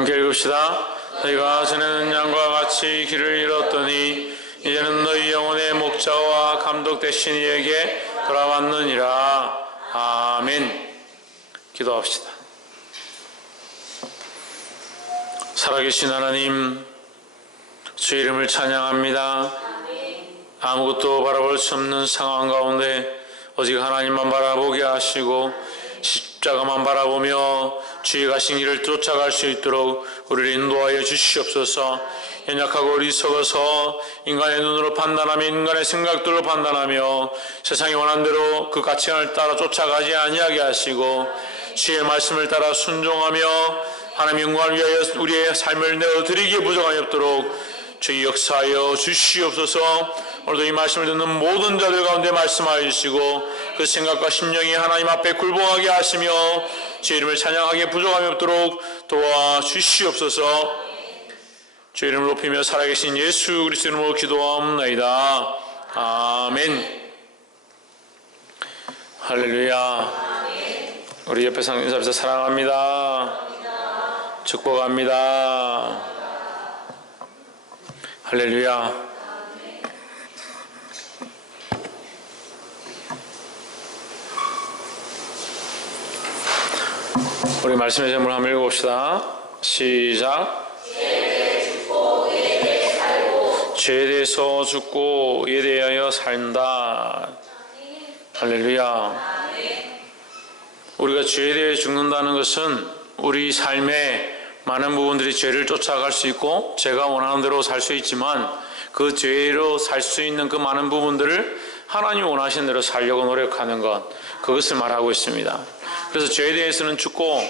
함께 읽읍시다. 너희가 전에는 양과 같이 길을 잃었더니 이제는 너희 영혼의 목자와 감독 되신 이에게 돌아왔느니라. 아멘. 기도합시다. 살아계신 하나님, 주의 이름을 찬양합니다. 아무것도 바라볼 수 없는 상황 가운데 오직 하나님만 바라보게 하시고 십자가만 바라보며 주의 가신 길을 쫓아갈 수 있도록 우리를 인도하여 주시옵소서. 연약하고 어리석어서 인간의 눈으로 판단하며 인간의 생각들로 판단하며 세상이 원하는 대로 그 가치관을 따라 쫓아가지 아니하게 하시고 주의 말씀을 따라 순종하며 하나님의 영광을 위하여 우리의 삶을 내어드리기에 부족함이 없도록 주의 역사하여 주시옵소서. 오늘도 이 말씀을 듣는 모든 자들 가운데 말씀하여 주시고 그 생각과 심령이 하나님 앞에 굴복하게 하시며 주의 이름을 찬양하기에 부족함이 없도록 도와주시옵소서. 주의 이름을 높이며 살아계신 예수 그리스도 이름으로 기도하옵나이다. 아멘. 할렐루야. 우리 옆에 상인사 앞에서 사랑합니다. 축복합니다. 할렐루야. 우리 말씀의 제목을 한번 읽어봅시다. 시작. 죄에 대해서 죽고 이에 대하여 산다. 할렐루야. 우리가 죄에 대해 죽는다는 것은 우리 삶의 많은 부분들이 죄를 쫓아갈 수 있고 제가 원하는 대로 살 수 있지만 그 죄로 살 수 있는 그 많은 부분들을 하나님이 원하시는 대로 살려고 노력하는 것, 그것을 말하고 있습니다. 그래서 죄에 대해서는 죽고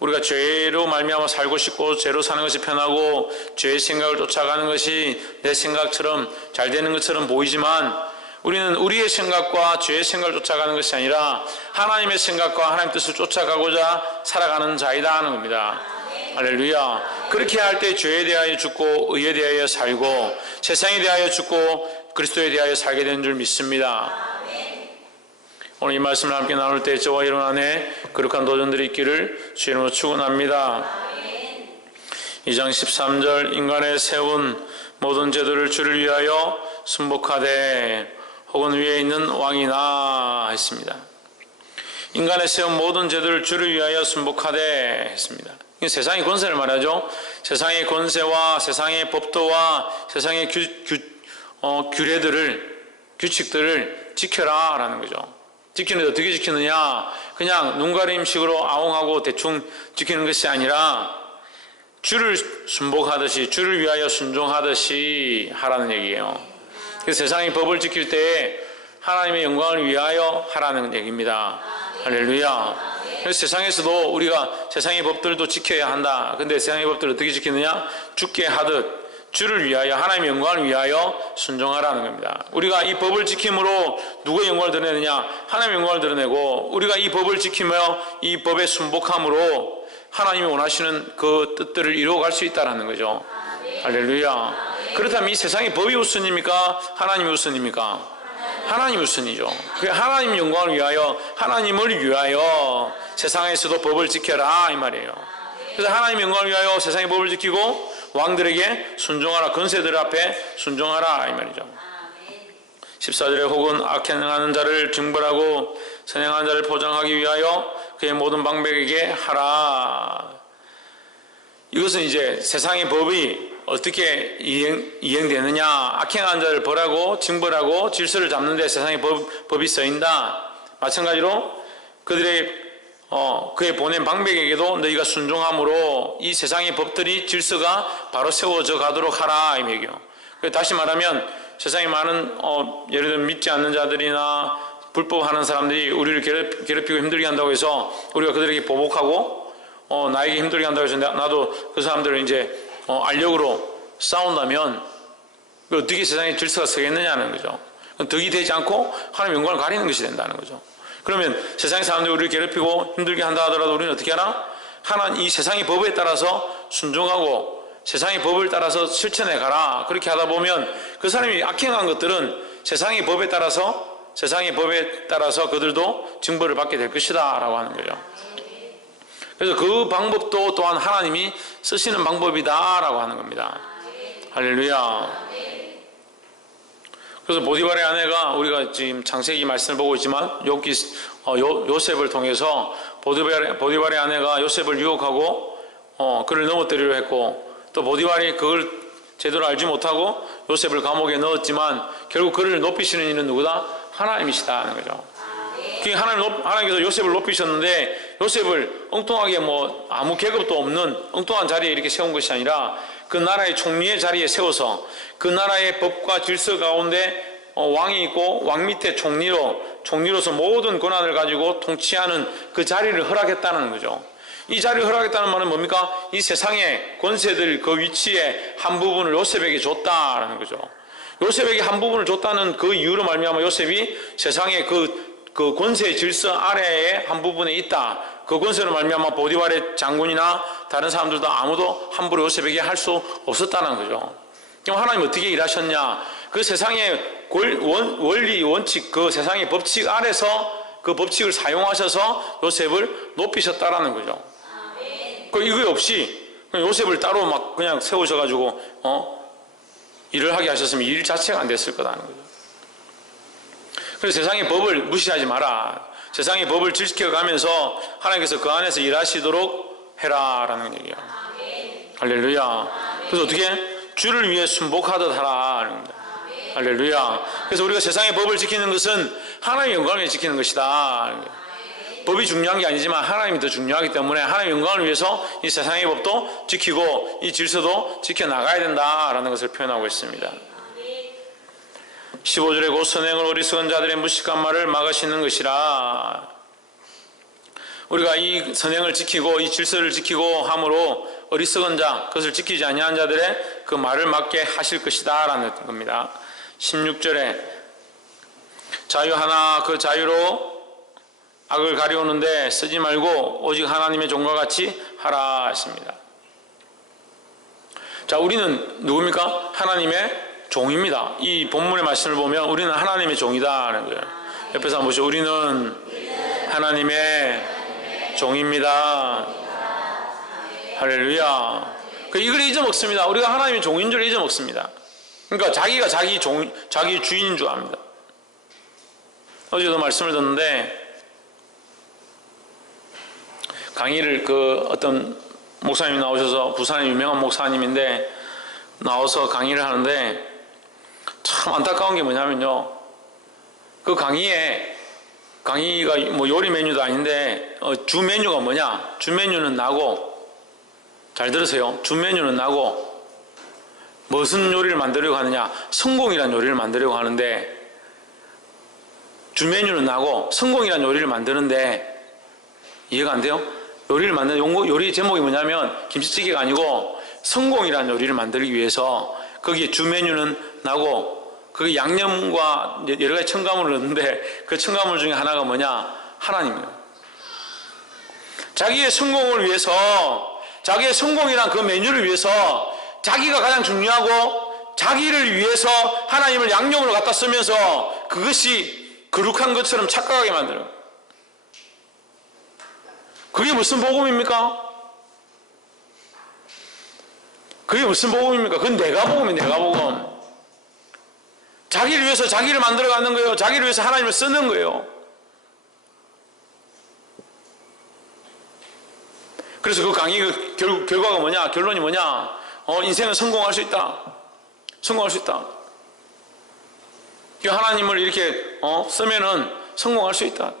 우리가 죄로 말미암아 살고 싶고 죄로 사는 것이 편하고 죄의 생각을 쫓아가는 것이 내 생각처럼 잘 되는 것처럼 보이지만 우리는 우리의 생각과 죄의 생각을 쫓아가는 것이 아니라 하나님의 생각과 하나님의 뜻을 쫓아가고자 살아가는 자이다 하는 겁니다. 할렐루야. 그렇게 할 때 죄에 대하여 죽고 의에 대하여 살고 세상에 대하여 죽고 그리스도에 대하여 살게 된 줄 믿습니다. 오늘 이 말씀을 함께 나눌 때 저와 여러분 안에 거룩한 도전들이 있기를 주의 이름으로 축원합니다. 2장 13절 인간의 세운 모든 제도를 주를 위하여 순복하되 혹은 위에 있는 왕이나 했습니다. 인간의 세운 모든 제도를 주를 위하여 순복하되 했습니다. 세상의 권세를 말하죠. 세상의 권세와 세상의 법도와 세상의 규칙들을 지켜라 라는 거죠. 지키는데 어떻게 지키느냐? 그냥 눈가림식으로 아웅하고 대충 지키는 것이 아니라 주를 순복하듯이 주를 위하여 순종하듯이 하라는 얘기예요. 그래서 세상의 법을 지킬 때 하나님의 영광을 위하여 하라는 얘기입니다. 할렐루야. 그래서 세상에서도 우리가 세상의 법들도 지켜야 한다. 근데 세상의 법들을 어떻게 지키느냐? 죽게 하듯 주를 위하여 하나님의 영광을 위하여 순종하라는 겁니다. 우리가 이 법을 지킴으로 누구의 영광을 드러내느냐? 하나님의 영광을 드러내고 우리가 이 법을 지키며 이 법에 순복함으로 하나님이 원하시는 그 뜻들을 이루어갈 수 있다는 거죠. 할렐루야. 그렇다면 이 세상의 법이 우선입니까? 하나님이 우선입니까? 하나님이 우선이죠. 하나님 영광을 위하여 하나님을 위하여 세상에서도 법을 지켜라 이 말이에요. 그래서 하나님 영광을 위하여 세상의 법을 지키고 왕들에게 순종하라, 권세들 앞에 순종하라 이 말이죠. 14절에 혹은 악해 행하는 자를 징벌하고 선행하는 자를 보장하기 위하여 그의 모든 방백에게 하라. 이것은 이제 세상의 법이 어떻게 이행되느냐? 악행하는 자를 벌하고 징벌하고 질서를 잡는 데 세상의 법이 쓰인다. 마찬가지로 그의 보낸 방백에게도 너희가 순종함으로 이 세상의 법들이 질서가 바로 세워져 가도록 하라 이 얘기요. 다시 말하면 세상에 많은 예를 들면 믿지 않는 자들이나 불법하는 사람들이 우리를 괴롭히고 힘들게 한다고 해서 우리가 그들에게 보복하고 나에게 힘들게 한다고 해서 나도 그 사람들을 이제 알력으로 싸운다면 어떻게 세상에 질서가 서겠느냐는 거죠. 덕이 되지 않고 하나님의 영광을 가리는 것이 된다는 거죠. 그러면 세상의 사람들이 우리를 괴롭히고 힘들게 한다 하더라도 우리는 어떻게 하나? 하나님 이 세상의 법에 따라서 순종하고 세상의 법을 따라서 실천해 가라. 그렇게 하다 보면 그 사람이 악행한 것들은 세상의 법에 따라서 그들도 징벌을 받게 될 것이다 라고 하는 거죠. 그래서 그 방법도 또한 하나님이 쓰시는 방법이다라고 하는 겁니다. 할렐루야. 그래서 보디발의 아내가, 우리가 지금 창세기 말씀을 보고 있지만 요셉을 통해서 보디발의 아내가 요셉을 유혹하고 그를 넘어뜨리려 했고, 또 보디발이 그걸 제대로 알지 못하고 요셉을 감옥에 넣었지만 결국 그를 높이시는 이는 누구다? 하나님이시다 하는 거죠. 하나님께서 요셉을 높이셨는데 요셉을 엉뚱하게 아무 계급도 없는 엉뚱한 자리에 이렇게 세운 것이 아니라 그 나라의 총리의 자리에 세워서 그 나라의 법과 질서 가운데 왕이 있고 왕 밑에 총리로서 모든 권한을 가지고 통치하는 그 자리를 허락했다는 거죠. 이 자리를 허락했다는 말은 뭡니까? 이 세상의 권세들 그 위치의 한 부분을 요셉에게 줬다라는 거죠. 요셉에게 한 부분을 줬다는 그 이유로 말미암아 요셉이 세상의 그 권세의 질서 아래에 한 부분에 있다. 그 권세로 말미암아 보디발의 장군이나 다른 사람들도 아무도 함부로 요셉에게 할 수 없었다는 거죠. 그럼 하나님 어떻게 일하셨냐? 그 세상의 원리, 원칙, 그 세상의 법칙 아래서 그 법칙을 사용하셔서 요셉을 높이셨다라는 거죠. 이거 없이 요셉을 따로 막 그냥 세우셔가지고 일을 하게 하셨으면 일 자체가 안 됐을 거라는 거죠. 그래서 세상의 법을 무시하지 마라. 세상의 법을 지켜가면서 하나님께서 그 안에서 일하시도록 해라라는 얘기야. 할렐루야. 그래서 어떻게? 주를 위해 순복하듯 하라. 할렐루야. 그래서 우리가 세상의 법을 지키는 것은 하나님의 영광을 위해 지키는 것이다. 법이 중요한 게 아니지만 하나님이 더 중요하기 때문에 하나님의 영광을 위해서 이 세상의 법도 지키고 이 질서도 지켜나가야 된다라는 것을 표현하고 있습니다. 15절에 곧 선행을 어리석은 자들의 무식한 말을 막으시는 것이라. 우리가 이 선행을 지키고 이 질서를 지키고 함으로 어리석은 자, 그것을 지키지 아니한 자들의 그 말을 막게 하실 것이다 라는 겁니다. 16절에 자유 하나 그 자유로 악을 가려우는데 쓰지 말고 오직 하나님의 종과 같이 하라 했습니다. 자, 우리는 누굽니까? 하나님의 종입니다. 이 본문의 말씀을 보면 우리는 하나님의 종이다 하는 거예요. 옆에서 한번 보시죠. 우리는 하나님의 종입니다. 할렐루야. 이걸 잊어먹습니다. 우리가 하나님의 종인 줄 잊어먹습니다. 그러니까 자기가 자기 주인인 줄 압니다. 어제도 말씀을 듣는데 강의를 어떤 목사님이 나오셔서 부산의 유명한 목사님인데 나와서 강의를 하는데 참 안타까운 게 뭐냐면요. 그 강의가 요리 메뉴도 아닌데 주 메뉴가 뭐냐? 주 메뉴는 나고, 잘 들으세요. 주 메뉴는 나고 무슨 요리를 만들려고 하느냐? 성공이라는 요리를 만들려고 하는데 주 메뉴는 나고 성공이라는 요리를 만드는데 이해가 안 돼요? 요리를 만드는 요리 제목이 뭐냐면 김치찌개가 아니고 성공이라는 요리를 만들기 위해서 거기에 주 메뉴는 나고 그 양념과 여러 가지 첨가물을 넣는데 그 첨가물 중에 하나가 뭐냐? 하나님이에요. 자기의 성공을 위해서, 자기의 성공이란 그 메뉴를 위해서 자기가 가장 중요하고 자기를 위해서 하나님을 양념으로 갖다 쓰면서 그것이 거룩한 것처럼 착각하게 만들어요. 그게 무슨 복음입니까? 그게 무슨 복음입니까? 그건 내가 복음이에요. 내가 복음. 자기를 위해서 자기를 만들어가는 거예요. 자기를 위해서 하나님을 쓰는 거예요. 그래서 그 강의 결과가 뭐냐? 결론이 뭐냐? 인생은 성공할 수 있다. 성공할 수 있다. 하나님을 이렇게 쓰면은 성공할 수 있다.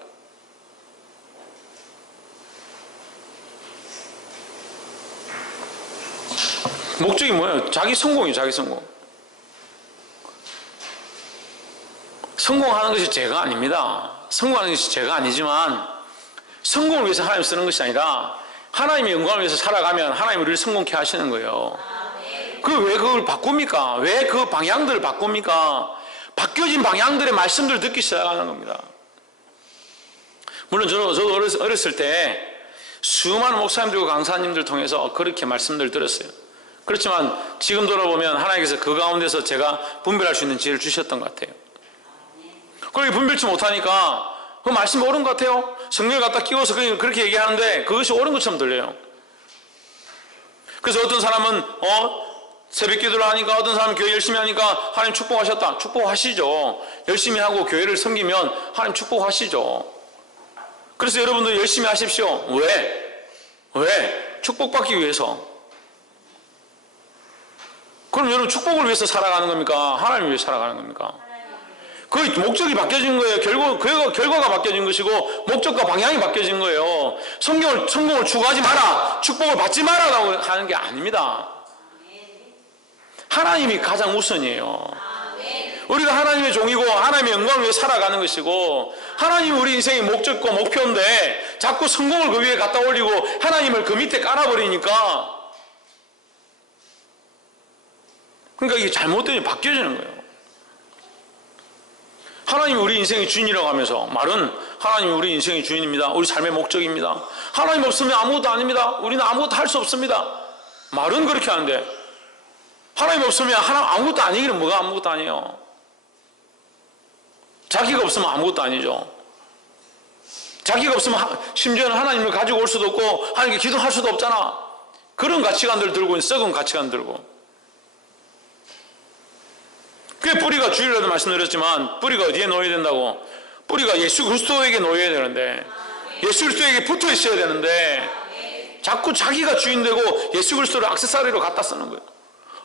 목적이 뭐예요? 자기 성공이에요. 자기 성공. 성공하는 것이 죄가 아닙니다. 성공하는 것이 죄가 아니지만 성공을 위해서 하나님 쓰는 것이 아니라 하나님의 영광을 위해서 살아가면 하나님 우리를 성공케 하시는 거예요. 왜 그걸 바꿉니까? 왜 그 방향들을 바꿉니까? 바뀌어진 방향들의 말씀들을 듣기 시작하는 겁니다. 물론 저도 어렸을 때 수많은 목사님들과 강사님들 통해서 그렇게 말씀들을 들었어요. 그렇지만 지금 돌아보면 하나님께서 그 가운데서 제가 분별할 수 있는 지혜를 주셨던 것 같아요. 그렇게 분별치 못하니까 그 말씀이 옳은 것 같아요. 성경을 갖다 끼워서 그렇게 얘기하는데 그것이 옳은 것처럼 들려요. 그래서 어떤 사람은 새벽 기도를 하니까, 어떤 사람은 교회 열심히 하니까 하나님 축복하셨다. 축복하시죠. 열심히 하고 교회를 섬기면 하나님 축복하시죠. 그래서 여러분도 열심히 하십시오. 왜? 축복받기 위해서. 그럼 여러분 축복을 위해서 살아가는 겁니까? 하나님을 위해 살아가는 겁니까? 그 목적이 바뀌어진 거예요. 결과가 바뀌어진 것이고 목적과 방향이 바뀌어진 거예요. 성공을 추구하지 마라, 축복을 받지 마라라고 하는 게 아닙니다. 하나님이 가장 우선이에요. 우리가 하나님의 종이고 하나님의 영광을 위해 살아가는 것이고, 하나님이 우리 인생의 목적과 목표인데 자꾸 성공을 그 위에 갖다 올리고 하나님을 그 밑에 깔아버리니까, 그러니까 이게 잘못되니 바뀌어지는 거예요. 하나님이 우리 인생의 주인이라고 하면서, 말은 하나님이 우리 인생의 주인입니다. 우리 삶의 목적입니다. 하나님 없으면 아무것도 아닙니다. 우리는 아무것도 할 수 없습니다. 말은 그렇게 하는데 하나님 없으면 아무것도 아니기는 뭐가 아무것도 아니에요. 자기가 없으면 아무것도 아니죠. 자기가 없으면 심지어는 하나님을 가지고 올 수도 없고 하나님께 기도할 수도 없잖아. 그런 가치관들 들고, 썩은 가치관 들고. 그게 뿌리가, 주일에도 말씀드렸지만 뿌리가 어디에 놓여야 된다고? 뿌리가 예수 그리스도에게 놓여야 되는데, 예수 그리스도에게 붙어 있어야 되는데 자꾸 자기가 주인 되고 예수 그리스도를 액세서리로 갖다 쓰는 거예요.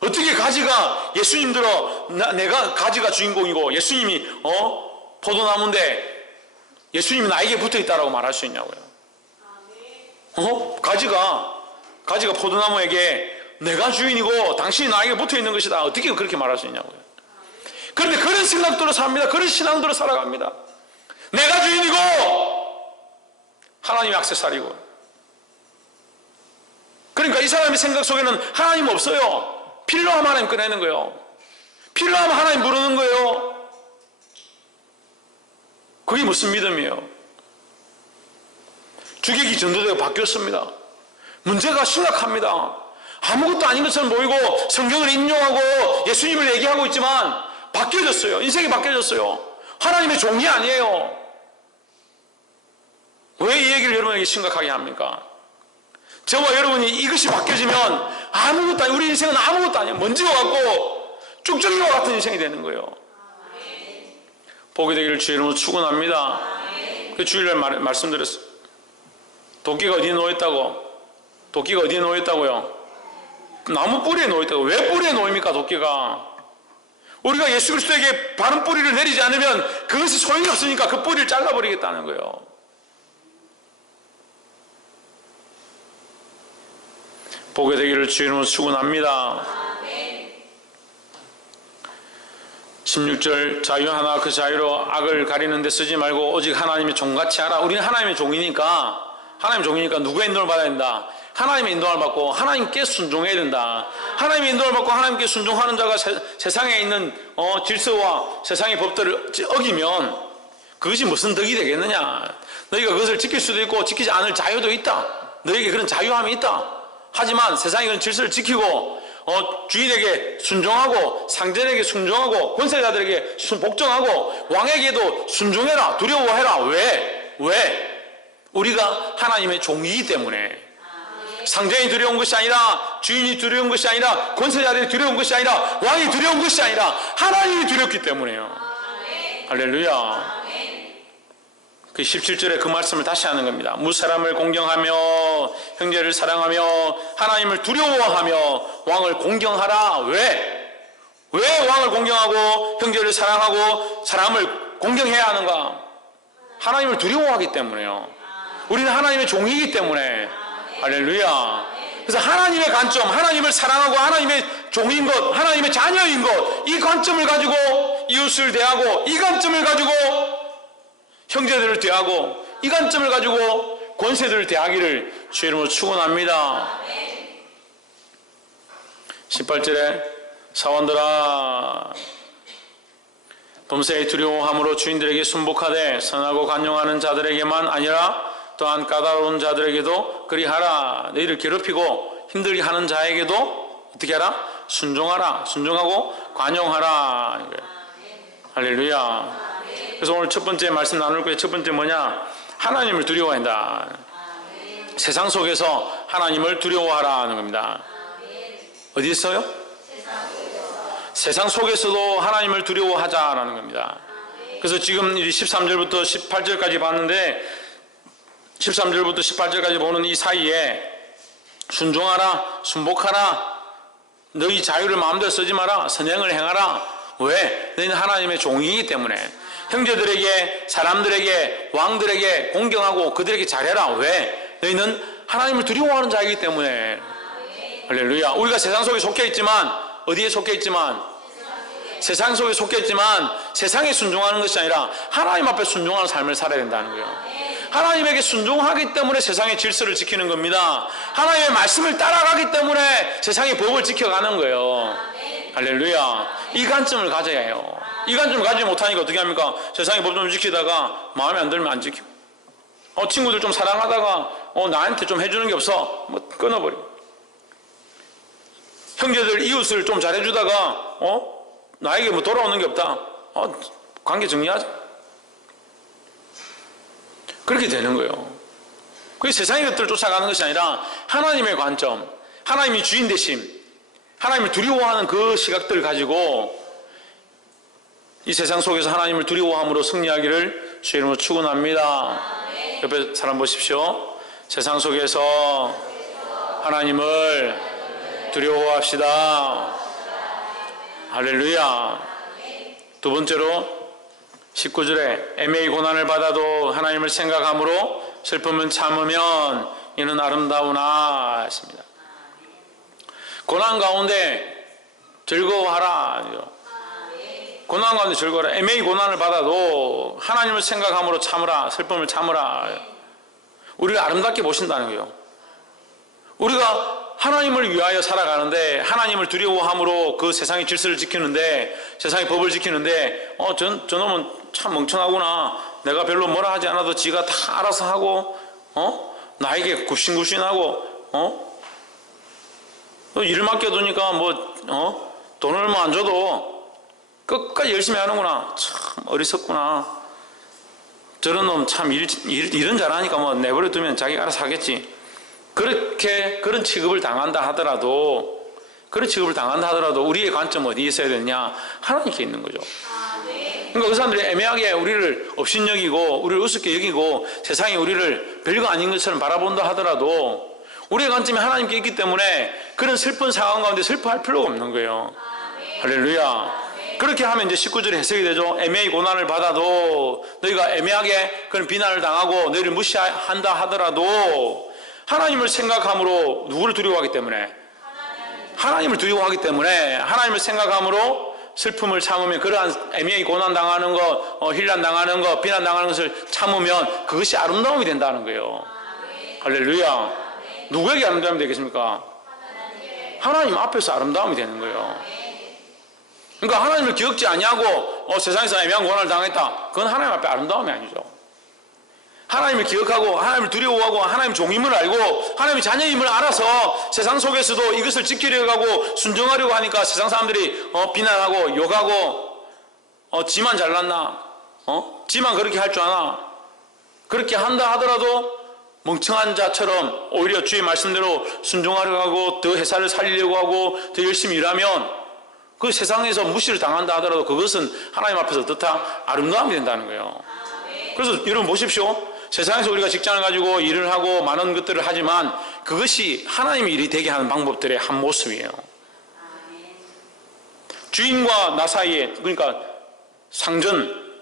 어떻게 가지가, 예수님 들어 내가 가지가 주인공이고 예수님이 포도나무인데 예수님이 나에게 붙어 있다라고 말할 수 있냐고요. 가지가 포도나무에게 내가 주인이고 당신이 나에게 붙어 있는 것이다, 어떻게 그렇게 말할 수 있냐고요. 그런데 그런 생각대로 삽니다. 그런 신앙대로 살아갑니다. 내가 주인이고 하나님이 액세서리고. 그러니까 이 사람의 생각 속에는 하나님 없어요. 필요하면 하나님 꺼내는 거예요. 필요하면 하나님 부르는 거예요. 그게 무슨 믿음이에요? 주객이 전도되고 바뀌었습니다. 문제가 심각합니다. 아무것도 아닌 것처럼 보이고 성경을 인용하고 예수님을 얘기하고 있지만 바뀌어졌어요. 인생이 바뀌어졌어요. 하나님의 종이 아니에요. 왜 이 얘기를 여러분에게 심각하게 합니까? 저와 여러분이 이것이 바뀌어지면 아무것도 아니에요. 우리 인생은 아무것도 아니에요. 먼지와 같고 쭉쭉이와 같은 인생이 되는 거예요. 보게 되기를 주의 이름으로 축원합니다. 그 주일날 말씀드렸어요. 도끼가 어디에 놓였다고? 도끼가 어디에 놓였다고요? 나무 뿌리에 놓였다고. 왜 뿌리에 놓입니까, 도끼가? 우리가 예수 그리스도에게 바른 뿌리를 내리지 않으면 그것이 소용이 없으니까 그 뿌리를 잘라버리겠다는 거예요. 보게 되기를 주의 이름으로 축원합니다. 16절, 자유 하나 그 자유로 악을 가리는 데 쓰지 말고 오직 하나님의 종같이 하라. 우리는 하나님의 종이니까 누구의 인도를 받아야 된다? 하나님의 인도를 받고 하나님께 순종해야 된다. 하나님의 인도를 받고 하나님께 순종하는 자가 세상에 있는 질서와 세상의 법들을 어기면 그것이 무슨 덕이 되겠느냐? 너희가 그것을 지킬 수도 있고 지키지 않을 자유도 있다. 너희에게 그런 자유함이 있다. 하지만 세상의 그런 질서를 지키고 주인에게 순종하고 상전에게 순종하고 권세자들에게 복종하고 왕에게도 순종해라, 두려워해라. 왜? 우리가 하나님의 종이기 때문에. 상전이 두려운 것이 아니라, 주인이 두려운 것이 아니라, 권세자들이 두려운 것이 아니라, 왕이 두려운 것이 아니라 하나님이 두렵기 때문에요. 할렐루야. 그 17절에 그 말씀을 다시 하는 겁니다. 무사람을 공경하며 형제를 사랑하며 하나님을 두려워하며 왕을 공경하라. 왜 왕을 공경하고 형제를 사랑하고 사람을 공경해야 하는가? 하나님을 두려워하기 때문에요. 우리는 하나님의 종이기 때문에. 할렐루야. 그래서 하나님의 관점, 하나님을 사랑하고 하나님의 종인 것, 하나님의 자녀인 것, 이 관점을 가지고 이웃을 대하고, 이 관점을 가지고 형제들을 대하고, 이 관점을 가지고 권세들을 대하기를 주의 이름으로 축원합니다. 18절에 사원들아 범사에 두려워함으로 주인들에게 순복하되 선하고 간용하는 자들에게만 아니라 또한 까다로운 자들에게도 그리하라. 너희를 괴롭히고 힘들게 하는 자에게도 어떻게 하라? 순종하라. 순종하고 관용하라. 할렐루야. 그래서 오늘 첫 번째 말씀 나눌 거예요. 첫 번째 뭐냐? 하나님을 두려워한다. 세상 속에서 하나님을 두려워하라는 겁니다. 어디 있어요? 세상 속에서도 하나님을 두려워하자라는 겁니다. 그래서 지금 13절부터 18절까지 봤는데 13절부터 18절까지 보는 이 사이에 순종하라, 순복하라, 너희 자유를 마음대로 쓰지 마라, 선행을 행하라. 왜? 너희는 하나님의 종이기 때문에. 형제들에게, 사람들에게, 왕들에게 공경하고 그들에게 잘해라. 왜? 너희는 하나님을 두려워하는 자이기 때문에. 할렐루야. 우리가 세상 속에 속해 있지만, 어디에 속해 있지만? 세상 속에 속해 있지만 세상에 순종하는 것이 아니라 하나님 앞에 순종하는 삶을 살아야 된다는 거예요. 하나님에게 순종하기 때문에 세상의 질서를 지키는 겁니다. 하나님의 말씀을 따라가기 때문에 세상의 법을 지켜가는 거예요. 할렐루야. 이 관점을 가져야 해요. 이 관점을 가지지 못하니까 어떻게 합니까? 세상의 법 좀 지키다가 마음에 안 들면 안 지키고, 친구들 좀 사랑하다가 나한테 좀 해주는 게 없어, 끊어버리고, 형제들 이웃을 좀 잘해주다가 나에게 돌아오는 게 없다, 관계 정리하자. 그렇게 되는 거예요. 그게 세상의 것들을 쫓아가는 것이 아니라 하나님의 관점, 하나님이 주인 되심, 하나님을 두려워하는 그 시각들을 가지고 이 세상 속에서 하나님을 두려워함으로 승리하기를 주의 이름으로 축원합니다. 옆에 사람 보십시오. 세상 속에서 하나님을 두려워합시다. 할렐루야. 두 번째로 19절에 애매히 고난을 받아도 하나님을 생각함으로 슬픔은 참으면 이는 아름다우나 했습니다. 고난 가운데 즐거워하라. 고난 가운데 즐거워하라. 애매히 고난을 받아도 하나님을 생각함으로 참으라. 슬픔을 참으라. 우리를 아름답게 보신다는 거예요. 우리가 하나님을 위하여 살아가는데, 하나님을 두려워함으로 그 세상의 질서를 지키는데, 세상의 법을 지키는데, 저놈은 참 멍청하구나, 내가 별로 뭐라 하지 않아도 지가 다 알아서 하고, 나에게 굽신굽신하고, 일을 맡겨두니까 돈을 얼마 안 줘도 끝까지 열심히 하는구나, 참 어리석구나, 저런 놈 참 일은 잘하니까 내버려 두면 자기가 알아서 하겠지. 그런 취급을 당한다 하더라도 우리의 관점은 어디에 있어야 되느냐? 하나님께 있는 거죠. 그러니까 그 사람들이 애매하게 우리를 업신여기고 우리를 우습게 여기고 세상이 우리를 별거 아닌 것처럼 바라본다 하더라도 우리의 관점이 하나님께 있기 때문에 그런 슬픈 상황 가운데 슬퍼할 필요가 없는 거예요. 할렐루야. 그렇게 하면 이제 19절에 해석이 되죠. 애매히 고난을 받아도 너희가 애매하게 그런 비난을 당하고 너희를 무시한다 하더라도 하나님을 생각함으로, 누구를 두려워하기 때문에? 하나님을 두려워하기 때문에 하나님을 생각함으로 슬픔을 참으면, 그러한 애매히 고난당하는 것, 힐난당하는 것, 비난당하는 것을 참으면 그것이 아름다움이 된다는 거예요. 할렐루야. 누구에게 아름다움이 되겠습니까? 하나님 앞에서 아름다움이 되는 거예요. 그러니까 하나님을 기억지 아니하고 세상에서 애매한 고난을 당했다, 그건 하나님 앞에 아름다움이 아니죠. 하나님을 기억하고 하나님을 두려워하고 하나님 종임을 알고 하나님의 자녀임을 알아서 세상 속에서도 이것을 지키려고 하고 순종하려고 하니까 세상 사람들이 비난하고 욕하고 지만 잘났나, 지만 그렇게 할 줄 아나, 그렇게 한다 하더라도 멍청한 자처럼 오히려 주의 말씀대로 순종하려고 하고 더 회사를 살리려고 하고 더 열심히 일하면 그 세상에서 무시를 당한다 하더라도 그것은 하나님 앞에서 더 아름다움이 된다는 거예요. 그래서 여러분 보십시오. 세상에서 우리가 직장을 가지고 일을 하고 많은 것들을 하지만 그것이 하나님의 일이 되게 하는 방법들의 한 모습이에요. 주인과 나 사이에, 그러니까 상전,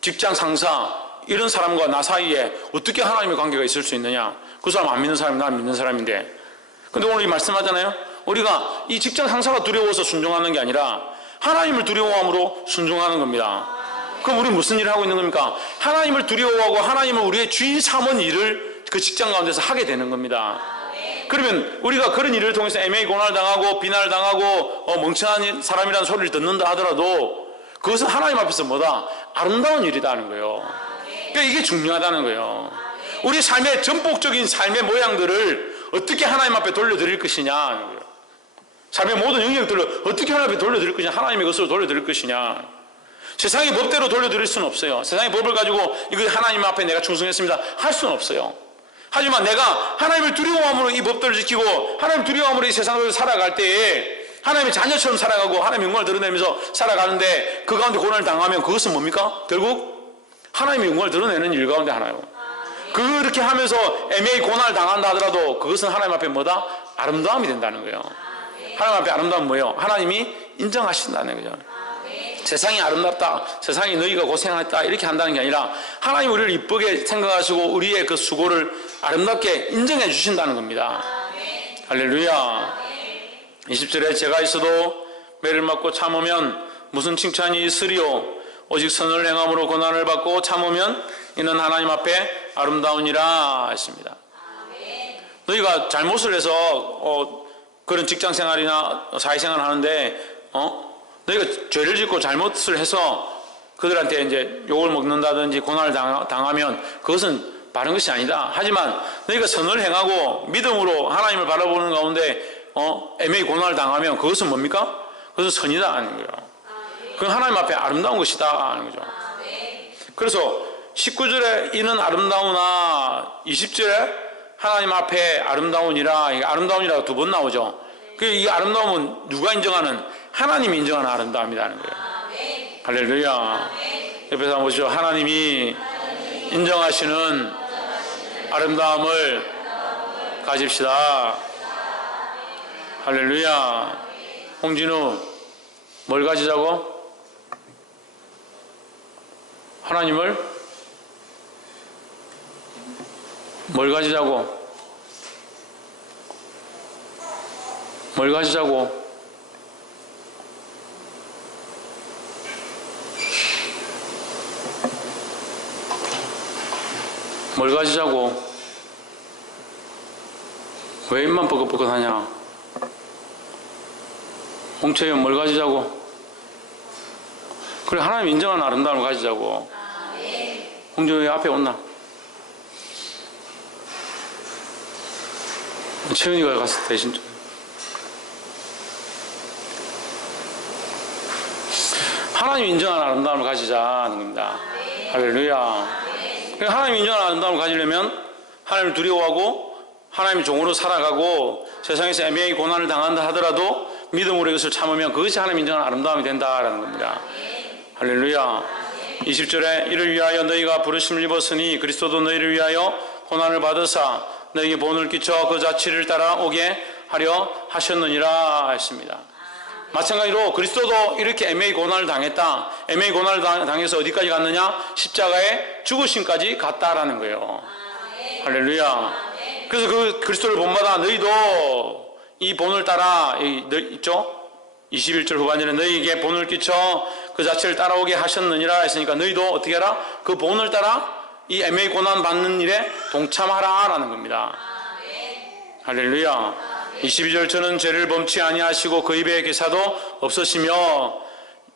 직장 상사, 이런 사람과 나 사이에 어떻게 하나님의 관계가 있을 수 있느냐? 그 사람 안 믿는 사람이 난 믿는 사람인데. 근데 오늘 이 말씀하잖아요. 우리가 이 직장 상사가 두려워서 순종하는 게 아니라 하나님을 두려워함으로 순종하는 겁니다. 그럼 우리는 무슨 일을 하고 있는 겁니까? 하나님을 두려워하고 하나님을 우리의 주인 삼은 일을 그 직장 가운데서 하게 되는 겁니다. 그러면 우리가 그런 일을 통해서 애매히 고난을 당하고 비난을 당하고 멍청한 사람이라는 소리를 듣는다 하더라도 그것은 하나님 앞에서 뭐다? 아름다운 일이다 하는 거예요. 그러니까 이게 중요하다는 거예요. 우리 삶의 전폭적인 삶의 모양들을 어떻게 하나님 앞에 돌려드릴 것이냐 하는 거예요. 삶의 모든 영역들을 어떻게 하나님 앞에 돌려드릴 것이냐, 하나님의 것으로 돌려드릴 것이냐. 세상의 법대로 돌려드릴 수는 없어요. 세상의 법을 가지고 이거 하나님 앞에 내가 충성했습니다 할 수는 없어요. 하지만 내가 하나님을 두려워함으로 이 법들을 지키고 하나님 두려워함으로 이 세상을 살아갈 때에 하나님의 자녀처럼 살아가고 하나님의 영광을 드러내면서 살아가는데 그 가운데 고난을 당하면 그것은 뭡니까? 결국 하나님의 영광을 드러내는 일 가운데 하나요. 그렇게 하면서 애매히 고난을 당한다 하더라도 그것은 하나님 앞에 뭐다? 아름다움이 된다는 거예요. 하나님 앞에 아름다움은 뭐예요? 하나님이 인정하신다는 거죠. 세상이 아름답다, 세상이 너희가 고생했다 이렇게 한다는 게 아니라 하나님 우리를 이쁘게 생각하시고 우리의 그 수고를 아름답게 인정해 주신다는 겁니다. 할렐루야. 20절에 제가 있어도 매를 맞고 참으면 무슨 칭찬이 있으리요? 오직 선을 행함으로 고난을 받고 참으면 이는 하나님 앞에 아름다우니라 했습니다. 너희가 잘못을 해서 그런 직장생활이나 사회생활을 하는데 너희가 죄를 짓고 잘못을 해서 그들한테 이제 욕을 먹는다든지 고난을 당하면 그것은 바른 것이 아니다. 하지만 너희가 선을 행하고 믿음으로 하나님을 바라보는 가운데 애매히 고난을 당하면 그것은 뭡니까? 그것은 선이다 하는 거예요. 그건 하나님 앞에 아름다운 것이다 하는 거죠. 그래서 19절에 이는 아름다우나 20절에 하나님 앞에 아름다우니라, 아름다우니라가 두 번 나오죠. 이 아름다움은 누가 인정하는? 하나님이 인정하는 아름다움이라는 거예요. 할렐루야. 옆에서 한번 보시죠. 하나님이 인정하시는 아름다움을 가집시다. 할렐루야. 홍진우, 뭘 가지자고? 하나님을 뭘 가지자고? 뭘 가지자고? 뭘 가지자고? 왜 입만 뻐긋뻐긋하냐? 홍채연 뭘 가지자고? 그래, 하나님 인정하는 아름다움을 가지자고. 홍준이 앞에 온나? 채연이가 가서 대신 좀. 하나님 인정하는 아름다움을 가지자는 겁니다. 할렐루야. 하나님 인정하는 아름다움을 가지려면 하나님을 두려워하고 하나님의 종으로 살아가고 세상에서 애매히 고난을 당한다 하더라도 믿음으로 이것을 참으면 그것이 하나님 인정하는 아름다움이 된다라는 겁니다. 할렐루야. 20절에 이를 위하여 너희가 부르심을 입었으니 그리스도도 너희를 위하여 고난을 받으사 너희에게 본을 끼쳐 그 자취를 따라오게 하려 하셨느니라 했습니다. 마찬가지로 그리스도도 이렇게 애매히 고난을 당했다. 애매히 고난을 당해서 어디까지 갔느냐? 십자가에 죽으심까지 갔다라는 거예요. 할렐루야. 그래서 그 그리스도를 본받아 너희도 이 본을 따라 있죠? 21절 후반절에 너희에게 본을 끼쳐 그 자체를 따라오게 하셨느니라 했으니까 너희도 어떻게 하라? 그 본을 따라 이 애매히 고난 받는 일에 동참하라 라는 겁니다. 할렐루야. 22절 저는 죄를 범치 아니하시고 그 입에 괴사도 없으시며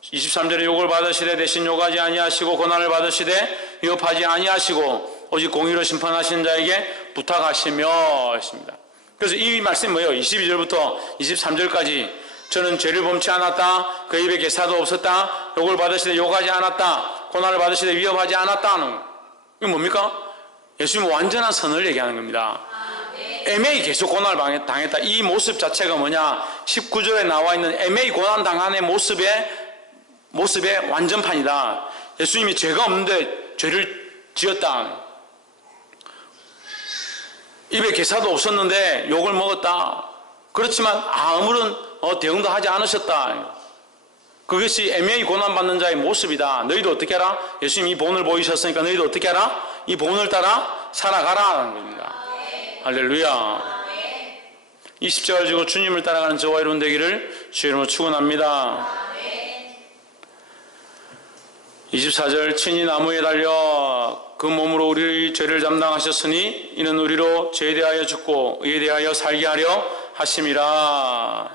23절에 욕을 받으시되 대신 욕하지 아니하시고 고난을 받으시되 위협하지 아니하시고 오직 공의로 심판하시는 자에게 부탁하시며 했습니다. 그래서 이 말씀이 뭐예요? 22절부터 23절까지 저는 죄를 범치 않았다. 그 입에 괴사도 없었다. 욕을 받으시되 욕하지 않았다. 고난을 받으시되 위협하지 않았다는 이게 뭡니까? 예수님은 완전한 선을 얘기하는 겁니다. 애매히 계속 고난을 당했다. 이 모습 자체가 뭐냐? 19절에 나와 있는 애매히 고난 당한의 모습의 완전판이다. 예수님이 죄가 없는데 죄를 지었다. 입에 괴사도 없었는데 욕을 먹었다. 그렇지만 아무런 대응도 하지 않으셨다. 그것이 애매히 고난받는 자의 모습이다. 너희도 어떻게 하라? 예수님이 이 본을 보이셨으니까 너희도 어떻게 하라? 이 본을 따라 살아가라는 겁니다. 할렐루야. 이 십자가를 지고 주님을 따라가는 저와 여러분 되기를 주의 이름으로 축원합니다. 24절 친히 나무에 달려 그 몸으로 우리의 죄를 담당하셨으니 이는 우리로 죄에 대하여 죽고 의에 대하여 살게 하려 하심이라.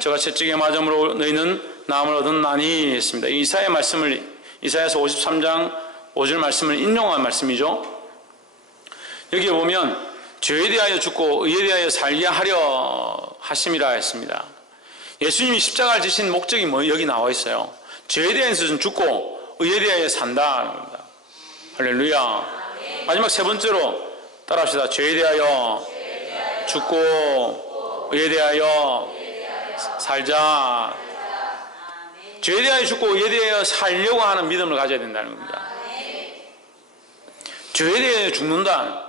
저가 채찍에 맞음으로 너희는 나음을 얻었나니 했습니다. 이사야 말씀을 이사야서 53장 5절 말씀을 인용한 말씀이죠. 여기에 보면 죄에 대하여 죽고 의에 대하여 살게 하려 하심이라 했습니다. 예수님이 십자가를 지신 목적이 여기 나와 있어요. 죄에 대해서는 죽고 의에 대하여 산다는 겁니다. 할렐루야. 마지막 세 번째로 따라합시다. 죄에 대하여 죽고 의에 대하여 살자. 죄에 대하여 죽고 의에 대하여 살려고 하는 믿음을 가져야 된다는 겁니다. 죄에 대하여 죽는다.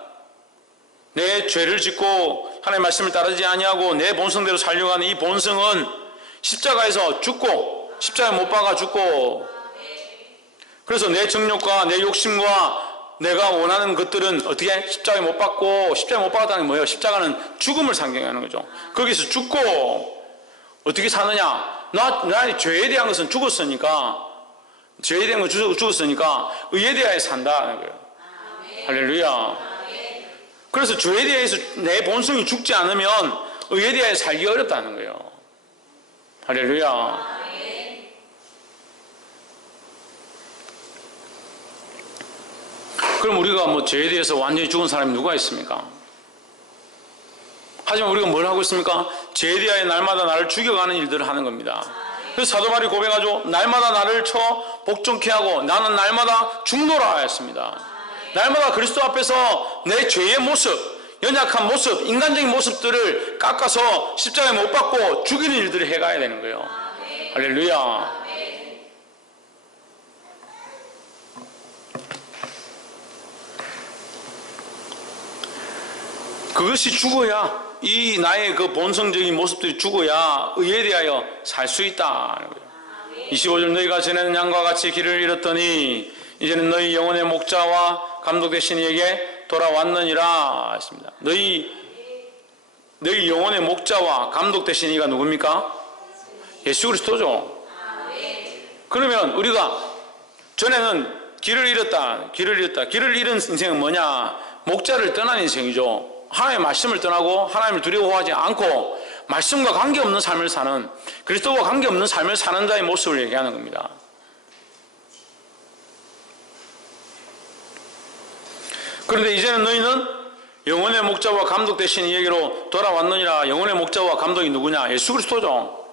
내 죄를 짓고 하나님의 말씀을 따르지 아니하고 내 본성대로 살려고 하는 이 본성은 십자가에서 죽고 십자가에 못 박아 죽고, 그래서 내 정욕과 내 욕심과 내가 원하는 것들은 어떻게 십자가에 못 박고, 십자가에 못 박았다는 게 뭐예요? 십자가는 죽음을 상징하는 거죠. 거기서 죽고 어떻게 사느냐? 나의 죄에 대한 것은 죽었으니까, 죄에 대한 건 죽었으니까 의에 대하여 산다는 거예요. 할렐루야. 그래서 죄에 대해서 내 본성이 죽지 않으면 의에 대하여 살기 어렵다는 거예요. 할렐루야. 그럼 우리가 뭐 죄에 대해서 완전히 죽은 사람이 누가 있습니까? 하지만 우리가 뭘 하고 있습니까? 죄에 대하여 날마다 나를 죽여가는 일들을 하는 겁니다. 그래서 사도 바울이 고백하죠. 날마다 나를 쳐 복종케 하고 나는 날마다 죽노라 하였습니다. 날마다 그리스도 앞에서 내 죄의 모습, 연약한 모습, 인간적인 모습들을 깎아서 십자가에 못 박고 죽이는 일들을 해가야 되는 거예요. 할렐루야. 그것이 죽어야, 이 나의 그 본성적인 모습들이 죽어야 의에 대하여 살 수 있다는 거예요. 25절 너희가 전에는 양과 같이 길을 잃었더니 이제는 너희 영혼의 목자와 감독 되신 이에게 돌아왔느니라 했습니다. 너희 영혼의 목자와 감독 되신 이가 누굽니까? 예수 그리스도죠. 그러면 우리가 전에는 길을 잃었다. 길을 잃은 인생은 뭐냐? 목자를 떠난 인생이죠. 하나님의 말씀을 떠나고 하나님을 두려워하지 않고 말씀과 관계없는 삶을 사는, 그리스도와 관계없는 삶을 사는 자의 모습을 얘기하는 겁니다. 그런데 이제는 너희는 영혼의 목자와 감독 되신 이에게로 돌아왔느니라. 영혼의 목자와 감독이 누구냐? 예수 그리스도죠.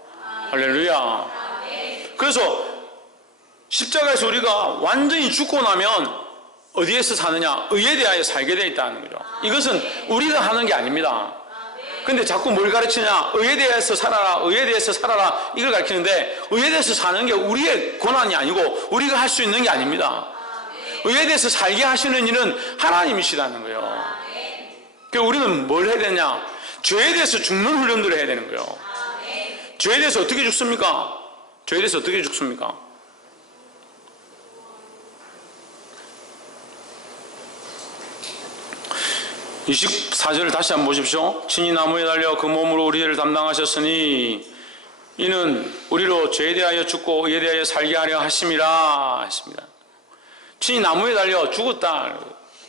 할렐루야. 그래서 십자가에서 우리가 완전히 죽고 나면 어디에서 사느냐? 의에 대하여 살게 되어 있다는 거죠. 이것은 우리가 하는 게 아닙니다. 근데 자꾸 뭘 가르치냐? 의에 대해서 살아라, 의에 대해서 살아라, 이걸 가르치는데 의에 대해서 사는 게 우리의 권한이 아니고 우리가 할 수 있는 게 아닙니다. 의에 대해서 살게 하시는 이는 하나님이시다는 거예요. 그래서 우리는 뭘 해야 되냐? 죄에 대해서 죽는 훈련들을 해야 되는 거예요. 죄에 대해서 어떻게 죽습니까? 죄에 대해서 어떻게 죽습니까? (24절) 다시 한번 보십시오. 친히 나무에 달려 그 몸으로 우리 죄를 담당하셨으니 이는 우리로 죄에 대하여 죽고 의에 대하여 살게 하려 하심이라 했습니다. 친히 나무에 달려 죽었다.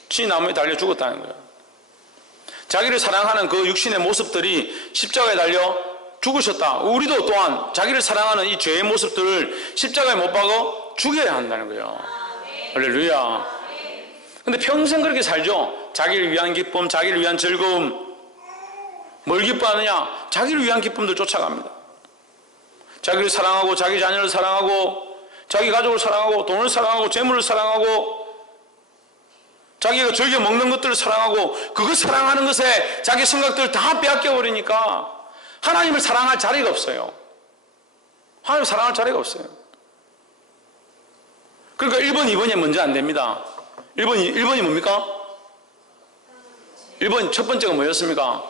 친히 나무에 달려 죽었다는 거예요. 자기를 사랑하는 그 육신의 모습들이 십자가에 달려 죽으셨다. 우리도 또한 자기를 사랑하는 이 죄의 모습들을 십자가에 못 박아 죽여야 한다는 거예요. 할렐루야. 근데 평생 그렇게 살죠. 자기를 위한 기쁨, 자기를 위한 즐거움. 뭘 기뻐하느냐? 자기를 위한 기쁨들 쫓아갑니다. 자기를 사랑하고 자기 자녀를 사랑하고 자기 가족을 사랑하고 돈을 사랑하고 재물을 사랑하고 자기가 즐겨 먹는 것들을 사랑하고 그거 사랑하는 것에 자기 생각들을 다 빼앗겨 버리니까 하나님을 사랑할 자리가 없어요. 하나님을 사랑할 자리가 없어요. 그러니까 1번, 2번이 먼저 안 됩니다. 1번이 뭡니까? 1번 첫 번째가 뭐였습니까?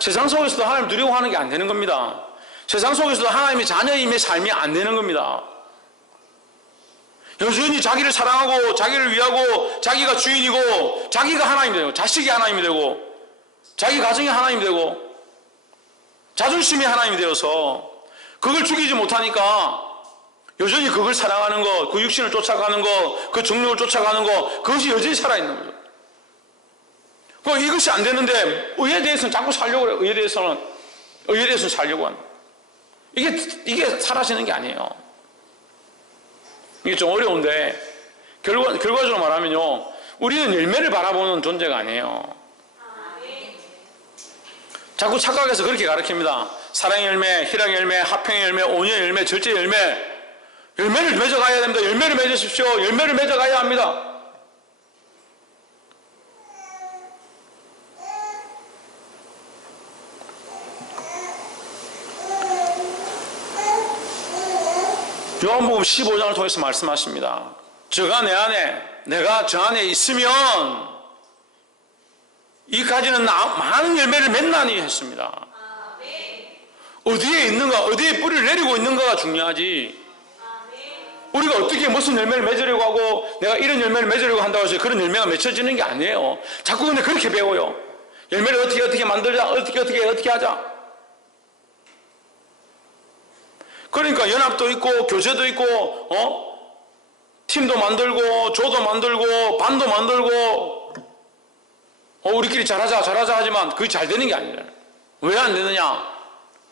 세상 속에서도 하나님 두려워하는 게 안 되는 겁니다. 세상 속에서도 하나님의 자녀임의 삶이 안 되는 겁니다. 여전히 자기를 사랑하고 자기를 위하고 자기가 주인이고 자기가 하나님이 되고 자식이 하나님이 되고 자기 가정이 하나님이 되고 자존심이 하나님이 되어서 그걸 죽이지 못하니까 여전히 그걸 사랑하는 것, 그 육신을 쫓아가는 것, 그 정욕을 쫓아가는 것, 그것이 여전히 살아있는 거죠. 이것이 안 되는데 의에 대해서는 자꾸 살려고 그래요. 의에 대해서는 살려고 하는 거예요. 이게 사라지는 게 아니에요. 이게 좀 어려운데 결과적으로 말하면요, 우리는 열매를 바라보는 존재가 아니에요. 자꾸 착각해서 그렇게 가르칩니다. 사랑의 열매, 희락의 열매, 화평의 열매, 온유의 열매, 절제의 열매, 열매를 맺어가야 됩니다. 열매를 맺으십시오. 열매를 맺어가야 합니다. 요한복음 15장을 통해서 말씀하십니다. 저가 내 안에, 내가 저 안에 있으면 이 가지는 많은 열매를 맺나니 했습니다. 어디에 있는가, 어디에 뿌리를 내리고 있는가가 중요하지. 우리가 어떻게 무슨 열매를 맺으려고 하고 내가 이런 열매를 맺으려고 한다고 해서 그런 열매가 맺혀지는 게 아니에요. 자꾸 근데 그렇게 배워요. 열매를 어떻게 만들자, 어떻게 하자. 그러니까 연합도 있고 교제도 있고 팀도 만들고 조도 만들고 반도 만들고 우리끼리 잘하자 하지만 그게 잘 되는 게 아니잖아요. 왜 안 되느냐?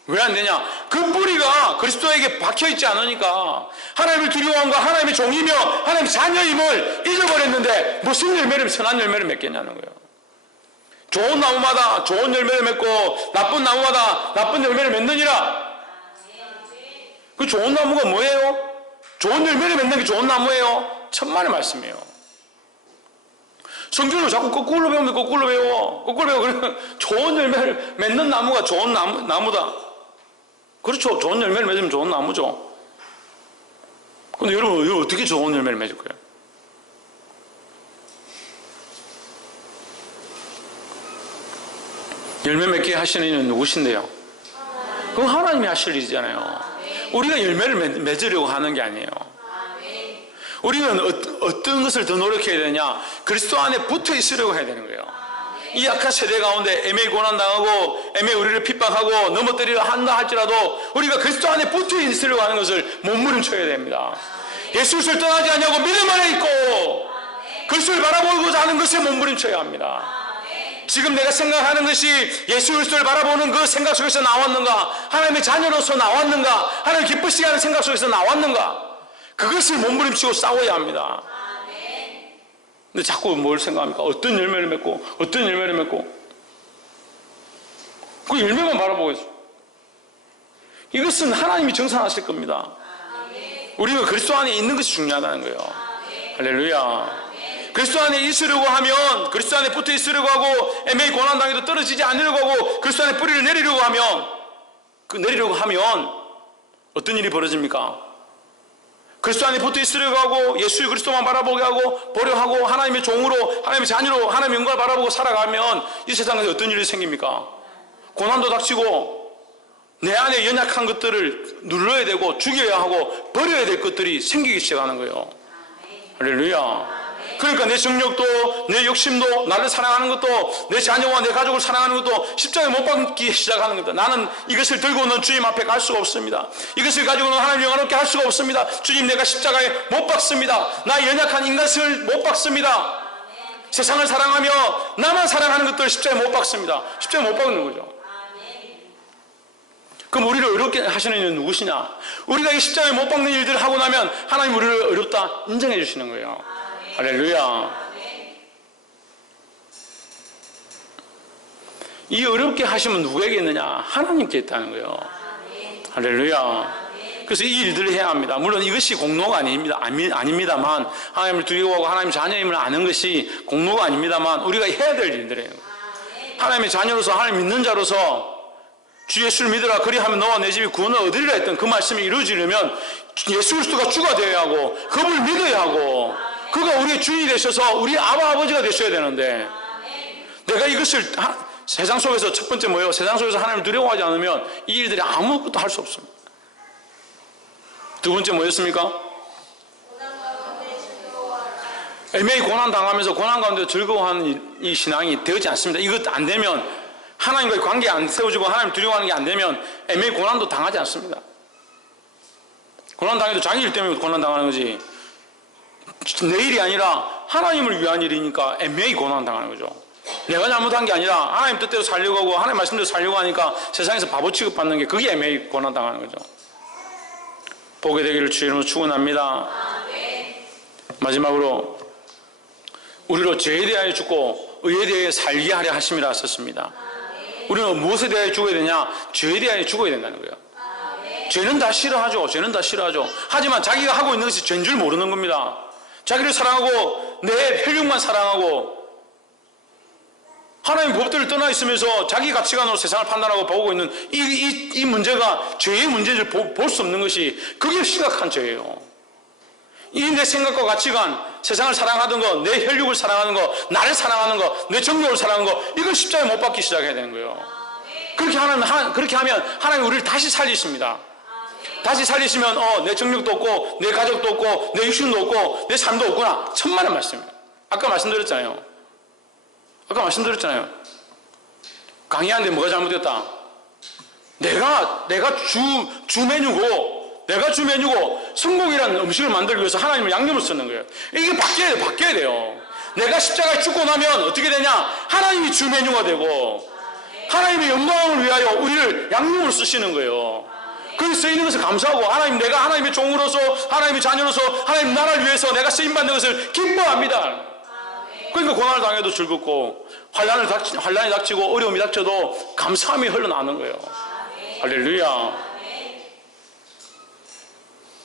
왜 안 되냐? 그 뿌리가 그리스도에게 박혀있지 않으니까 하나님을 두려워함과 하나님의 종이며 하나님의 자녀임을 잊어버렸는데 무슨 열매를, 선한 열매를 맺겠냐는 거예요. 좋은 나무마다 좋은 열매를 맺고 나쁜 나무마다 나쁜 열매를 맺느니라. 그 좋은 나무가 뭐예요? 좋은 열매를 맺는 게 좋은 나무예요. 천만의 말씀이에요. 성경을 자꾸 거꾸로 배우면 거꾸로 배워. 그러면 좋은 열매를 맺는 나무가 좋은 나무다. 그렇죠. 좋은 열매를 맺으면 좋은 나무죠. 근데 여러분 어떻게 좋은 열매를 맺을 거예요? 열매 맺게 하시는 이는 누구신데요? 그건 하나님이 하실 일이잖아요. 우리가 열매를 맺으려고 하는 게 아니에요. 우리는 어떤 것을 더 노력해야 되냐? 그리스도 안에 붙어 있으려고 해야 되는 거예요. 이 악한 세대 가운데 애매히 고난당하고 애매히 우리를 핍박하고 넘어뜨리려 한다 할지라도 우리가 그리스도 안에 붙어 있으려고 하는 것을 몸부림쳐야 됩니다. 예수를 떠나지 않냐고 믿음 안에 있고 그리스도를 바라보고자 하는 것에 몸부림쳐야 합니다. 지금 내가 생각하는 것이 예수 그리스도를 바라보는 그 생각 속에서 나왔는가? 하나님의 자녀로서 나왔는가? 하나님 기쁘시게 하는 생각 속에서 나왔는가? 그것을 몸부림치고 싸워야 합니다. 근데 자꾸 뭘 생각합니까? 어떤 열매를 맺고 어떤 열매를 맺고 그 열매만 바라보고 있어요. 이것은 하나님이 정산하실 겁니다. 우리가 그리스도 안에 있는 것이 중요하다는 거예요. 할렐루야. 그리스도 안에 있으려고 하면, 그리스도 안에 붙어 있으려고 하고 애매히 고난당해도 떨어지지 않으려고 하고 그리스도 안에 뿌리를 내리려고 하면 어떤 일이 벌어집니까? 그리스도 안에 붙어 있으려고 하고 예수 그리스도만 바라보게 하고 보려 하고 하나님의 종으로 하나님의 자녀로 하나님의 영광을 바라보고 살아가면 이 세상에 어떤 일이 생깁니까? 고난도 닥치고 내 안에 연약한 것들을 눌러야 되고 죽여야 하고 버려야 될 것들이 생기기 시작하는 거예요. 할렐루야. 그러니까 내 정욕도 내 욕심도 나를 사랑하는 것도 내 자녀와 내 가족을 사랑하는 것도 십자가에 못 박기 시작하는 것도 나는 이것을 들고는 주님 앞에 갈 수가 없습니다. 이것을 가지고는 하나님 영광롭게 할 수가 없습니다. 주님 내가 십자가에 못 박습니다. 나의 연약한 인간을 못 박습니다. 세상을 사랑하며 나만 사랑하는 것들을 십자가에 못 박습니다. 십자가에 못 박는 거죠. 그럼 우리를 어렵게 하시는 이는 누구시냐? 우리가 이 십자가에 못 박는 일들을 하고 나면 하나님 우리를 어렵다 인정해 주시는 거예요. 할렐루야. 이 어렵게 하시면 누구에게 있느냐? 하나님께 있다는 거예요. 할렐루야. 그래서 이 일들을 해야 합니다. 물론 이것이 공로가 아닙니다만 하나님을 두려워하고 하나님 자녀임을 아는 것이 공로가 아닙니다만 우리가 해야 될 일들이에요. 하나님의 자녀로서 하나님 믿는 자로서 주 예수를 믿으라 그리하면 너와 내 집이 구원을 얻으리라 했던 그 말씀이 이루어지려면 예수 그리스도가 주가 되어야 하고 그분을 믿어야 하고 그가 우리의 주인이 되셔서 우리의 아버지가 되셔야 되는데 내가 이것을 세상 속에서 첫 번째 뭐예요? 세상 속에서 하나님을 두려워하지 않으면 이 일들이 아무것도 할 수 없습니다. 두 번째 뭐였습니까? 애매히 고난 당하면서 고난 가운데 즐거워하는 이 신앙이 되지 않습니다. 이것 안 되면 하나님과의 관계 안 세워지고 하나님 두려워하는 게 안 되면 애매히 고난도 당하지 않습니다. 고난 당해도 자기 일 때문에 고난 당하는 거지 내 일이 아니라 하나님을 위한 일이니까 애매히 고난 당하는 거죠. 내가 잘못한 게 아니라 하나님 뜻대로 살려고 하고 하나님 말씀대로 살려고 하니까 세상에서 바보 취급받는 게 그게 애매히 고난 당하는 거죠. 보게 되기를 주 이름으로 축원합니다. 마지막으로 우리로 죄에 대하여 죽고 의에 대하여 살게 하려 하심이라 하셨습니다. 우리는 무엇에 대하여 죽어야 되냐? 죄에 대하여 죽어야 된다는 거예요. 죄는 다 싫어하죠. 죄는 다 싫어하죠. 하지만 자기가 하고 있는 것이 죄인 줄 모르는 겁니다. 자기를 사랑하고 내 혈육만 사랑하고 하나님 법들을 떠나 있으면서 자기 가치관으로 세상을 판단하고 보고 있는 이 문제가 죄의 문제를 볼 수 없는 것이 그게 심각한 죄예요. 이 내 생각과 가치관, 세상을 사랑하던 거, 내 혈육을 사랑하는 거, 나를 사랑하는 거, 내 정욕을 사랑하는 거, 이걸 십자가에 못 박기 시작해야 되는 거예요. 그렇게 하면 하나님 우리를 다시 살리십니다. 다시 살리시면 내 정력도 없고 내 가족도 없고 내 육신도 없고 내 삶도 없구나. 천만의 말씀입니다. 아까 말씀드렸잖아요. 강의하는데 뭐가 잘못됐다? 내가 주 메뉴고 성공이라는 음식을 만들기 위해서 하나님을 양념을 쓰는 거예요. 이게 바뀌어야 돼요. 내가 십자가에 죽고 나면 어떻게 되냐? 하나님이 주 메뉴가 되고 하나님의 영광을 위하여 우리를 양념으로 쓰시는 거예요. 거기 쓰이는 것을 감사하고 하나님, 내가 하나님의 종으로서, 하나님의 자녀로서 하나님 나라를 위해서 내가 쓰임받는 것을 기뻐합니다. 그러니까 고난을 당해도 즐겁고 환난이 닥치고 어려움이 닥쳐도 감사함이 흘러나오는 거예요. 할렐루야.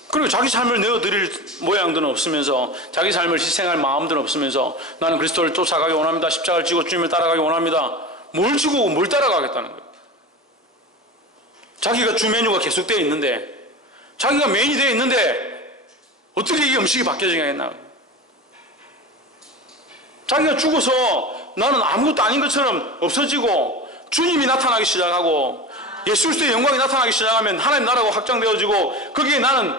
그리고 자기 삶을 내어드릴 모양들은 없으면서, 자기 삶을 희생할 마음들은 없으면서, 나는 그리스도를 쫓아가기 원합니다. 십자가를 지고 주님을 따라가기 원합니다. 뭘 지고 뭘 따라가겠다는 거예요. 자기가 주 메뉴가 계속되어 있는데, 자기가 메인이 되어 있는데 어떻게 이 음식이 바뀌어지겠나. 자기가 죽어서 나는 아무것도 아닌 것처럼 없어지고 주님이 나타나기 시작하고 예수 그리스도의 영광이 나타나기 시작하면 하나님 나라가 확장되어지고, 거기에 나는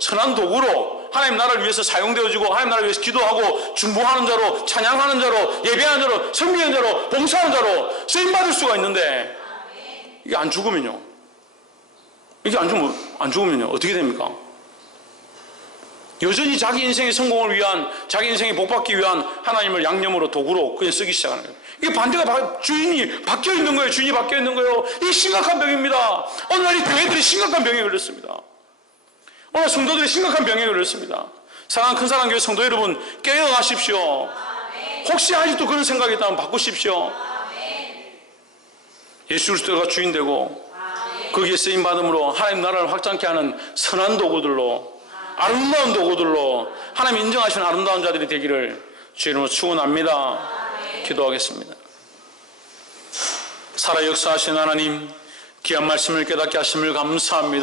선한 도구로 하나님 나라를 위해서 사용되어지고 하나님 나라를 위해서 기도하고 중보하는 자로, 찬양하는 자로, 예배하는 자로, 섬기는 자로, 봉사하는 자로 쓰임받을 수가 있는데, 이게 안 죽으면요, 어떻게 됩니까? 여전히 자기 인생의 성공을 위한, 자기 인생의 복받기 위한 하나님을 양념으로, 도구로 그냥 쓰기 시작하는 거예요. 이게 반대가 주인이 바뀌어 있는 거예요. 주인이 바뀌어 있는 거예요. 이 심각한 병입니다. 오늘 이 교회들이 심각한 병에 걸렸습니다. 오늘 성도들이 심각한 병에 걸렸습니다. 사랑하는 큰사랑교회 성도 여러분, 깨어나십시오. 혹시 아직도 그런 생각이 있다면 바꾸십시오. 예수 그리스도가 주인 되고 거기에 쓰임받음으로 하나님 나라를 확장케 하는 선한 도구들로, 아름다운 도구들로 하나님 인정하시는 아름다운 자들이 되기를 주의 이름으로 축원합니다. 기도하겠습니다. 살아 역사하신 하나님, 귀한 말씀을 깨닫게 하심을 감사합니다.